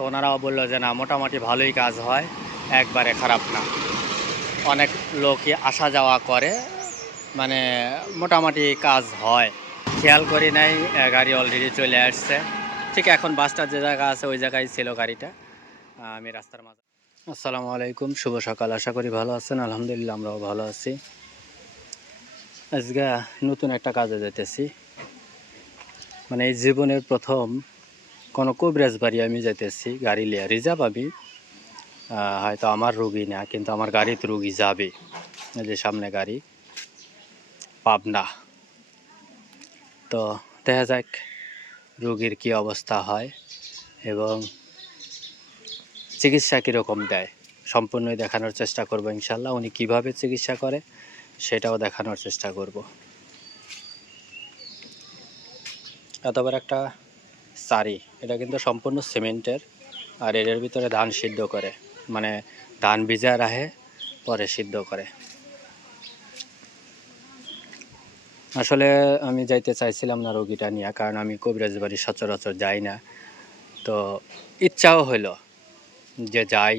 তো ওনারাও বলল যে, না, মোটামুটি ভালোই কাজ হয়, একবারে খারাপ না। অনেক লোকই আসা যাওয়া করে মানে মোটামুটি কাজ হয়। খেয়াল করি নাই গাড়ি অলরেডি চলে আসছে। ঠিক এখন বাসটা যে জায়গা আছে, ওই জায়গায় ছিল গাড়িটা। আমি রাস্তার মাঝে আসসালামু আলাইকুম, শুভ সকাল। আশা করি ভালো আছেন। আলহামদুলিল্লাহ, আমরাও ভালো আছি। আজকে নতুন একটা কাজে যেতেছি। মানে এই জীবনের প্রথম কোনো বাড়ি আমি যেতেছি গাড়ি লিয়া রিজার্ভ আমি হয়তো আমার রুগী না, কিন্তু আমার গাড়িতে রুগী যাবে। যে সামনে গাড়ি, পাবনা। তো দেখা যাক রুগীর কি অবস্থা হয় এবং চিকিৎসা কীরকম দেয়। সম্পূর্ণই দেখানোর চেষ্টা করব ইনশাল্লাহ উনি কীভাবে চিকিৎসা করে, সেটাও দেখানোর চেষ্টা করব। এতবার একটা সারি। এটা কিন্তু সম্পূর্ণ সিমেন্টের আর এর ভিতরে ধান সিদ্ধ করে। মানে ধান ভিজা রাখে পরে সিদ্ধ করে। আসলে আমি যাইতে চাইছিলাম না রোগীটা নিয়ে, কারণ আমি কবিরাজ বাড়ি সচরাচর যাই না। তো ইচ্ছাও হলো যে যাই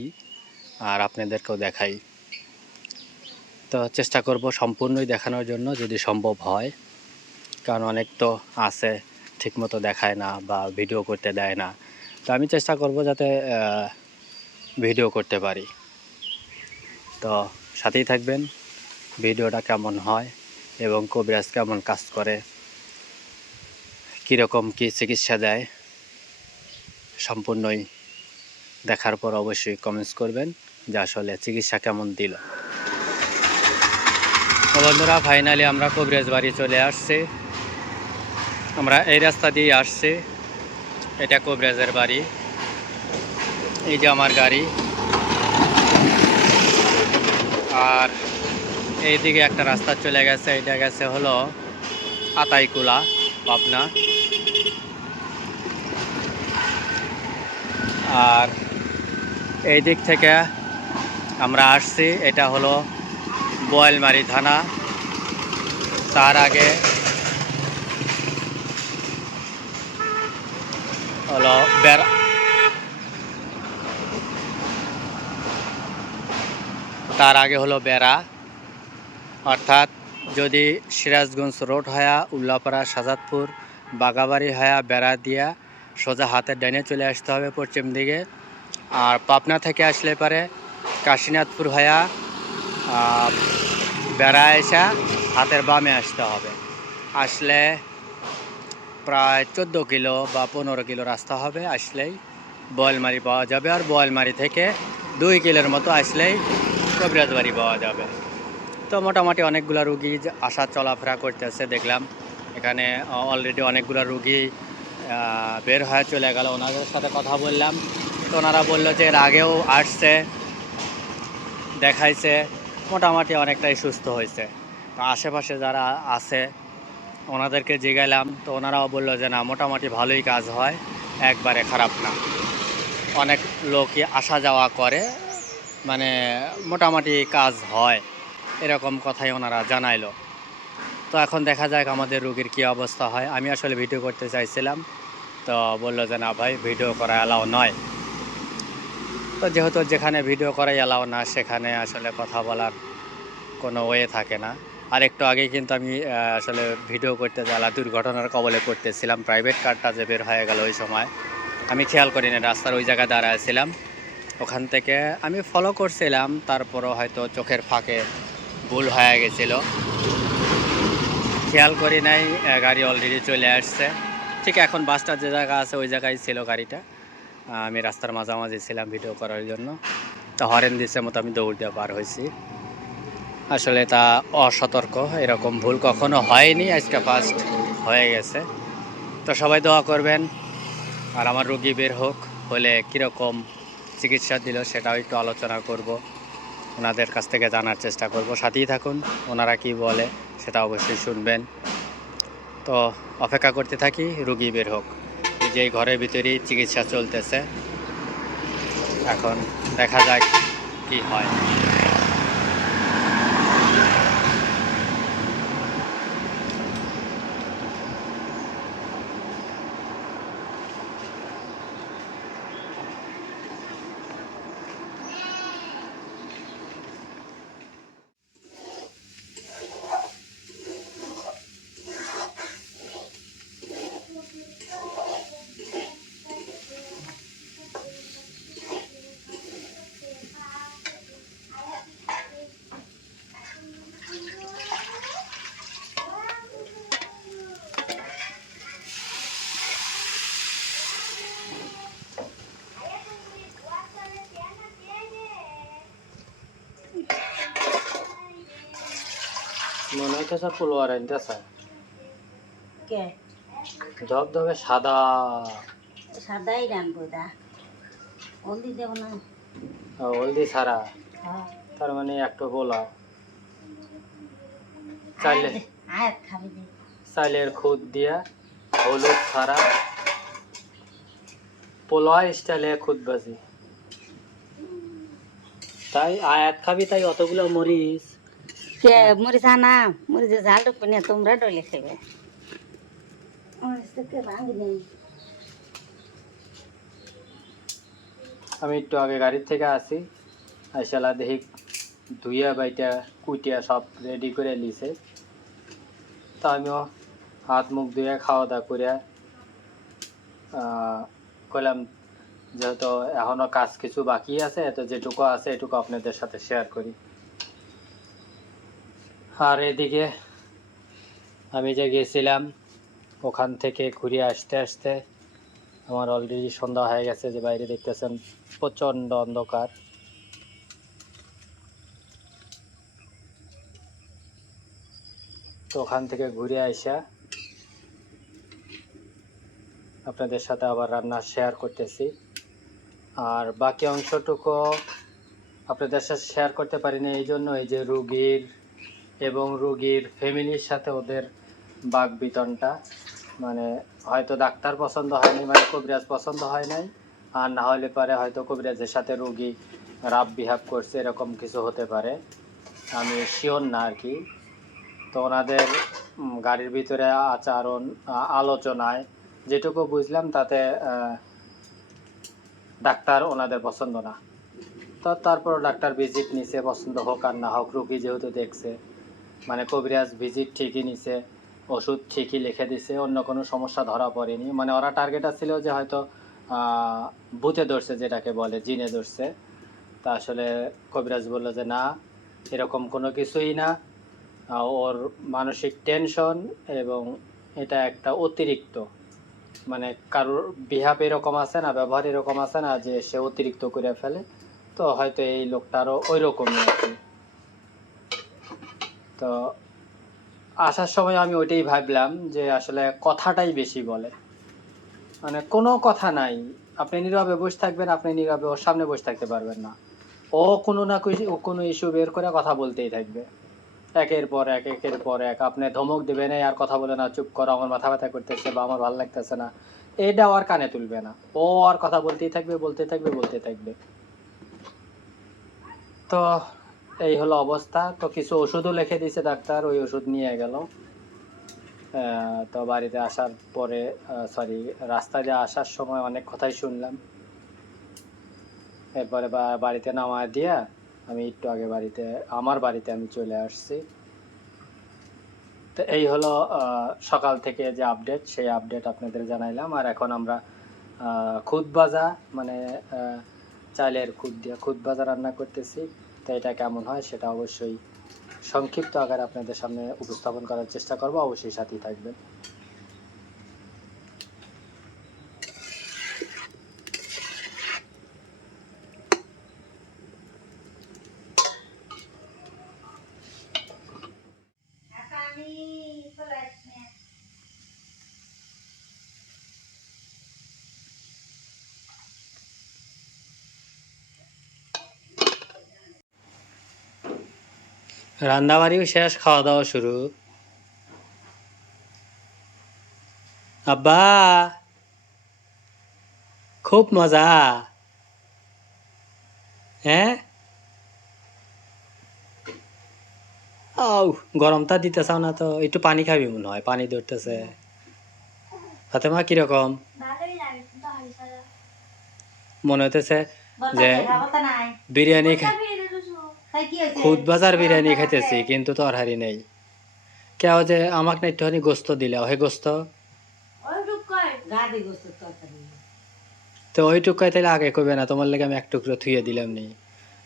আর আপনাদেরকেও দেখাই। তো চেষ্টা করব সম্পূর্ণই দেখানোর জন্য যদি সম্ভব হয়। কারণ অনেক তো আছে ঠিকমতো দেখায় না বা ভিডিও করতে দেয় না। তো আমি চেষ্টা করব যাতে ভিডিও করতে পারি। তো সাথেই থাকবেন। ভিডিওটা কেমন হয় এবং কবিরাজ কেমন কাজ করে, কীরকম কী চিকিৎসা দেয়, সম্পূর্ণই দেখার পর অবশ্যই কমেন্টস করবেন যে আসলে চিকিৎসা কেমন দিল। বন্ধুরা ফাইনালি আমরা কবিরাজ বাড়ি চলে আসছি। আমরা এই রাস্তা দিয়ে আসছি। এটা কবিরাজের বাড়ি। এই যে আমার গাড়ি। আর এইদিকে একটা রাস্তা চলে গেছে এটা গেছে হলো আতাইকুলা, পাবনা। আর এই দিক থেকে আমরা আসছি, এটা হলো বোয়ালমারি থানা। তার আগে হলো বেড়া তার আগে হলো বেড়া। অর্থাৎ যদি সিরাজগঞ্জ রোড হয়া, উল্লাপাড়া, সাজাদপুর, বাগাবাড়ি হয়া, বেড়া দিয়া সোজা হাতের ডাইনে চলে আসতে হবে পশ্চিম দিকে। আর পাবনা থেকে আসলে পারে কাশীনাথপুর হয়া বেড়া এসা হাতের বামে আসতে হবে। আসলে প্রায় চোদ্দ কিলো বা পনেরো কিলো রাস্তা হবে আসলেই। বয়েলমারি পাওয়া যাবে আর বয়েলমারি থেকে দুই কিলোর মতো আসলেই কবিরাজ বাড়ি পাওয়া যাবে। তো মোটামুটি অনেকগুলো রুগী আসা চলাফেরা করতেছে দেখলাম। এখানে অলরেডি অনেকগুলো রুগী বের হয়ে চলে গেল। ওনাদের সাথে কথা বললাম। তো ওনারা বলল যে এর আগেও আসছে, দেখাইছে। মোটামুটি অনেকটাই সুস্থ হয়েছে। তো আশেপাশে যারা আছে ওনাদেরকে জিগাইলাম, তো ওনারাও বলল যে, না, মোটামুটি ভালোই কাজ হয়, একবারে খারাপ না। অনেক লোকই আসা যাওয়া করে মানে মোটামুটি কাজ হয়, এরকম কথাই ওনারা জানাইলো। তো এখন দেখা যাক আমাদের রোগীর কী অবস্থা হয়। আমি আসলে ভিডিও করতে চাইছিলাম, তো বলল যে, না ভাই, ভিডিও করা অ্যালাও নয়। তো যেহেতু যেখানে ভিডিও করাই অ্যালাও না, সেখানে আসলে কথা বলার কোনো ওয়ে থাকে না। আর একটু আগে কিন্তু আমি আসলে ভিডিও করতে গেলা দুর্ঘটনার কবলে করতেছিলাম প্রাইভেট কারটা যে বের হয়ে গেল ওই সময়। আমি খেয়াল করিনি, রাস্তার ওই জায়গায় দাঁড়াইছিলাম ওখান থেকে আমি ফলো করছিলাম, তারপরও হয়তো চোখের ফাঁকে ভুল হয়ে গেছিল। খেয়াল করি নাই গাড়ি অলরেডি চলে আসছে। ঠিক এখন বাসটা যে জায়গা আছে, ওই জায়গায় ছিল গাড়িটা। আমি রাস্তার মাঝামাঝি ছিলাম ভিডিও করার জন্য। তো হরেন দিচ্ছে মতো আমি দৌড় দিয়ে পার হয়েছি। আসলে তা অসতর্ক, এরকম ভুল কখনো হয়নি, আজকে ফার্স্ট হয়ে গেছে। তো সবাই দোয়া করবেন, আর আমার রুগী বের হোক, হলে কীরকম চিকিৎসা দিল সেটাও একটু আলোচনা করব, ওনাদের কাছ থেকে জানার চেষ্টা করব। সাথেই থাকুন, ওনারা কি বলে সেটা অবশ্যই শুনবেন। তো অপেক্ষা করতে থাকি, রুগী বের হোক। যে ঘরের ভিতরেই চিকিৎসা চলতেছে, এখন দেখা যাক কি হয়। হইতেছে পুলোয়ার আনতেছে। কে? ধবধবে সাদা। সাদাই রানবো দা। হলদি দেবো না। হলদি ছাড়া? হ্যাঁ। তার মানে একটু পোলাও চাইলে আয়াত খাবি দে। চাইলের খুদ দিয়া হলুদ ছাড়া। পোলোয়া স্টাইলে খুদ বাজি। তাই আয়াত খাবি তাই অতগুলো মরিচ। কে মরিচ আনা মরিচ ঝাল ঢুকবে না তোমরা ডলে খাবে। আমি একটু আগে গাড়ির থেকে আসি। আইসালা দেখি ধুইয়া বাইটা কুটিয়া সব রেডি করে লিছে তা আমিও হাত মুখ ধুয়ে খাওয়া দাওয়া করে কইলাম যেহেতু এখনও কাজ কিছু বাকি আছে তো যেটুকু আছে এটুকু আপনাদের সাথে শেয়ার করি। আর এদিকে আমি যে গেছিলাম, ওখান থেকে ঘুরে আসতে আসতে আমার অলরেডি সন্ধ্যা হয়ে গেছে যে বাইরে দেখতেছেন প্রচণ্ড অন্ধকার। তো ওখান থেকে ঘুরে আইসা আপনাদের সাথে আবার রান্না শেয়ার করতেছি। আর বাকি অংশটুকু আপনাদের সাথে শেয়ার করতে পারি না এই জন্য এই যে রুগীর এবং রুগীর ফ্যামিলির সাথে ওদের বাঘ বিতনটা মানে হয়তো ডাক্তার পছন্দ হয়নি মানে কবিরাজ পছন্দ হয় নাই, আর না হলে পারে হয়তো কবিরাজের সাথে রুগী রাব বিহাব করছে, এরকম কিছু হতে পারে। আমি শিওর না আর কি। তো ওনাদের গাড়ির ভিতরে আচরণ আলোচনায় যেটুকু বুঝলাম তাতে ডাক্তার ওনাদের পছন্দ না। তো তারপর ডাক্তার ভিজিট নিছে, পছন্দ হোক আর না হোক, রুগী যেহেতু দেখছে। মানে কবিরাজ ভিজিট ঠিকই নিছে, ওষুধ ঠিকই লিখে দিছে, অন্য কোনো সমস্যা ধরা পড়েনি। মানে ওরা টার্গেট ছিল যে হয়তো ভূতে ধরছে যেটাকে বলে, জিনে ধরছে। তা আসলে কবিরাজ বলল যে না, এরকম কোনো কিছুই না। ওর মানসিক টেনশন এবং এটা একটা অতিরিক্ত। মানে কারোর বিহাপ এরকম আছে না, ব্যবহার এরকম আছে না যে সে অতিরিক্ত করে ফেলে। তো হয়তো এই লোকটারও ওই রকমই কি। তো আসার সময় আমি ওইটাই ভাবলাম যে আসলে কথাটাই বেশি বলে। মানে কোনো কথা নাই। আপনি নীরবে বসে থাকবেন, আপনি নীরবে ওর সামনে বসে থাকতে পারবেন না। ও কোনো না ও কোনো ইস্যু বের করে কথা বলতেই থাকবে। একের পর এক, একের পর এক। আপনি ধমক দেবেন না আর কথা বলে না, চুপ করো, আমার মাথা ব্যথা করতেছে বা আমার ভালো লাগতেছে না। এটা আর কানে তুলবে না। ও আর কথা বলতেই থাকবে বলতে থাকবে বলতে থাকবে। তো এই হলো অবস্থা। তো কিছু ওষুধও লিখে দিয়েছে ডাক্তার, ওই ওষুধ নিয়ে গেল তো বাড়িতে আসার পরে সরি রাস্তা দিয়ে আসার সময় অনেক কথাই শুনলাম। এরপরে বাড়িতে নামা দিয়া আমি একটু আগে বাড়িতে, আমার বাড়িতে আমি চলে আসছি। তো এই হলো সকাল থেকে যে আপডেট সেই আপডেট আপনাদের জানাইলাম। আর এখন আমরা খুদ ভাজা মানে চালের খুদ দিয়ে, খুদ ভাজা রান্না করতেছি। তো এটা কেমন হয় সেটা অবশ্যই সংক্ষিপ্ত আকারে আপনাদের সামনে উপস্থাপন করার চেষ্টা করব। অবশ্যই সাথেই থাকবেন। রান্নাবাড়িও শেষ খাওয়া দাওয়া শুরু। আব্বা খুব মজা। হ্যাঁ? আউ গরমটা দিতে চাও না তো একটু পানি খাবি মনে হয় পানি ধরতেছে। ফাতেমা কীরকম? মনে হইতেছে যে বিরিয়ানি খা- খুদ বাজার বিরিয়ানি খাইতেছি কিন্তু তরহারি নেই। কেউ যে আমাকে না একটুখানি গোস্ত দিলে ওহে গোস্ত? তো ওই টুকাই তাহলে আগে কবে না তোমার লেগে আমি এক টুকরো থুয়ে দিলাম নি।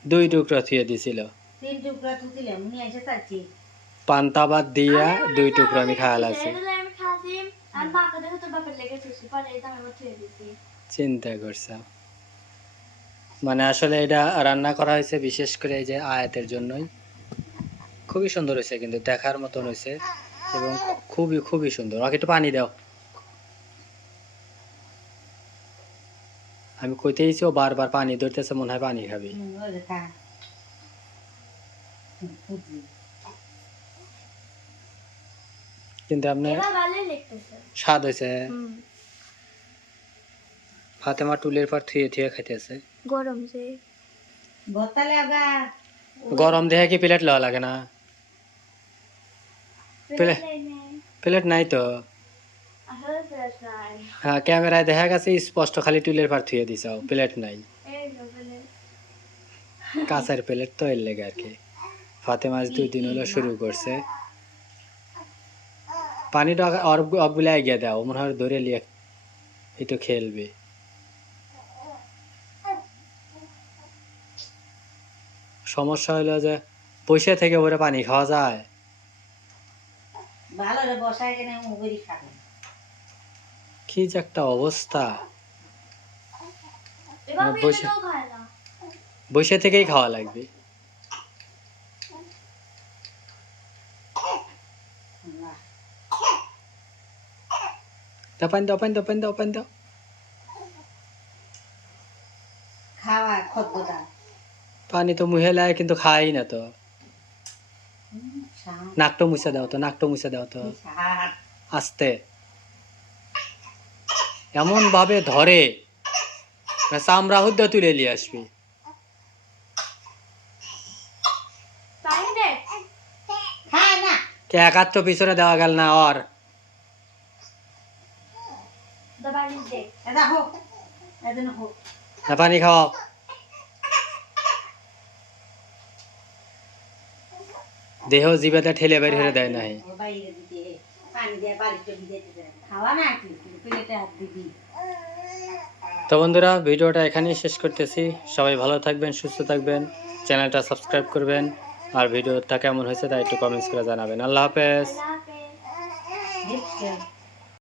দুই টুকরো থুয়ে দিছিল। পান্তা ভাত দিয়া দুই টুকরো আমি খাওয়া লাগছি। চিন্তা করছে। মানে আসলে এটা রান্না করা হয়েছে বিশেষ করে এই যে আয়াতের জন্যই। খুবই সুন্দর হয়েছে কিন্তু দেখার মতন হয়েছে এবং খুবই খুবই সুন্দর। ওকে একটু পানি দাও। আমি কইতেইছি ও বারবার পানি ধরতেছে মনে হয় পানি খাবি। কিন্তু লিখতেছে স্বাদ হয়েছে। ফাতেমা টুলের পর থুয়ে থুয়ে খাইতেছে। গরম দেখে কি প্লেট লওয়া লাগে না? পেলে- প্লেট নাই তো? হ্যাঁ ক্যামেরায় দেখা গেছে স্পষ্ট খালি টুলের পার থুয়ে দিছ প্লেট নাই। এই লো বলে কাঁচের প্লেট তো এর লেগে আর কি। ফাতেমা আজ দুই দিন হলো শুরু করছে। পানিটা অগগুলা এগিয়ে দাও মনে হয় ধরে লিয়ে এই তো খেলবে। সমস্যা হলো যে পয়সা থেকে ওরে পানি খাওয়া যায়। ভালো রে বসায় কেন মুগুরি খাবে। কি যে একটা অবস্থা। এবার বসে- থেকেই খাওয়া লাগবে। বাহ, দাও পানি দাও পানি দাও পানি দাও পানি দাও খাওয়া খদ্দটা পানি তো মুহে লাগে কিন্তু খাই না তো নাকটো মুছে দাও তো নাকটো মুছে দাও তো আস্তে। এমন ভাবে ধরে না চামড়া হুদ্দা তুলে নিয়ে আসবি। দে। কে একাত্র পিছনে দেওয়া গেল না আর? দা পানি দে এটা হোক এদিন হোক না পানি খাওয়াও দেহ জিবাতে ঠেলে বের হয়ে দেয় নাই। বাইরে তো বন্ধুরা ভিডিওটা এখানেই শেষ করতেছি। সবাই ভালো থাকবেন সুস্থ থাকবেন। চ্যানেলটা সাবস্ক্রাইব করবেন। আর ভিডিওটা কেমন হয়েছে তা একটু কমেন্টস করে জানাবেন। আল্লাহ হাফেজ।